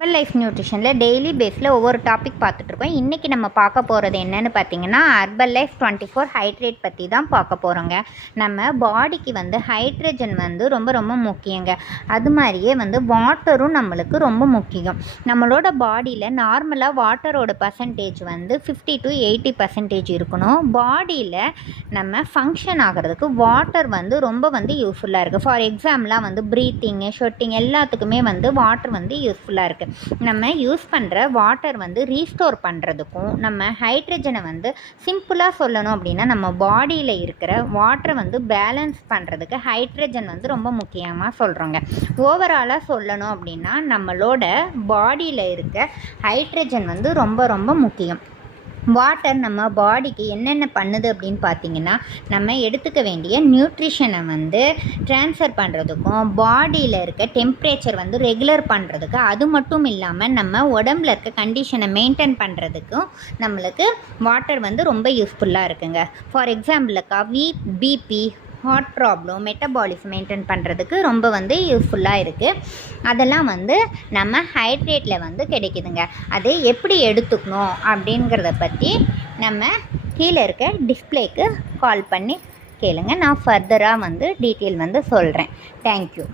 Herbal life நியூட்ரிஷனில் daily பேஸில் ஒவ்வொரு topic பார்த்துட்ருக்கோம். இன்றைக்கி நம்ம பார்க்க போகிறது என்னென்னு பார்த்தீங்கன்னா, ஹெர்பல் லைஃப் 24 ஹைட்ரேட் பற்றி தான் பார்க்க போகிறோங்க. நம்ம பாடிக்கு ஹைட்ரஜன் ரொம்ப ரொம்ப முக்கியங்க. அது மாதிரியே வாட்டரும் நம்மளுக்கு ரொம்ப முக்கியம். நம்மளோட பாடியில் நார்மலாக வாட்டரோட பர்சன்டேஜ் 50 to 80% இருக்கணும். பாடியில் நம்ம ஃபங்க்ஷன் ஆகிறதுக்கு வாட்டர் ரொம்ப யூஸ்ஃபுல்லாக இருக்குது. ஃபார் எக்ஸாம்பிளாக ப்ரீத்திங்கு, ஷொட்டிங் எல்லாத்துக்குமே வாட்டர் யூஸ்ஃபுல்லாக இருக்குது. நம்ம யூஸ் பண்ணுற வாட்டர் ரீஸ்டோர் பண்ணுறதுக்கும், நம்ம ஹைட்ரஜனை சிம்பிளாக சொல்லணும் அப்படின்னா, நம்ம பாடியில் இருக்கிற வாட்டரை பேலன்ஸ் பண்ணுறதுக்கு ஹைட்ரஜன் ரொம்ப முக்கியமாக சொல்கிறோங்க. ஓவராலாக சொல்லணும் அப்படின்னா, நம்மளோட பாடியில் இருக்க ஹைட்ரஜன் ரொம்ப ரொம்ப முக்கியம். வாட்டர் நம்ம பாடிக்கு என்னென்ன பண்ணுது அப்படின்னு பார்த்தீங்கன்னா, நம்ம எடுத்துக்க வேண்டிய நியூட்ரிஷனை ட்ரான்ஸ்ஃபர் பண்ணுறதுக்கும், பாடியில் இருக்க டெம்பரேச்சர் ரெகுலர் பண்ணுறதுக்கு, அது மட்டும் இல்லாமல் நம்ம உடம்புல இருக்க கண்டிஷனை மெயின்டைன் பண்ணுறதுக்கும் நம்மளுக்கு வாட்டர் ரொம்ப யூஸ்ஃபுல்லாக இருக்குங்க. ஃபார் எக்ஸாம்பிளுக்கா BP, heart problem, metabolism maintain பண்ணுறதுக்கு ரொம்ப யூஸ்ஃபுல்லாக இருக்குது. அதெல்லாம் நம்ம ஹைட்ரேட்டில் கிடைக்குதுங்க. அது எப்படி எடுத்துக்கணும் அப்படிங்கிறத பற்றி நம்ம கீழே இருக்க டிஸ்பிளேக்கு கால் பண்ணி கேளுங்க. நான் ஃபர்தராக டீட்டெயில் சொல்கிறேன். தேங்க்யூ.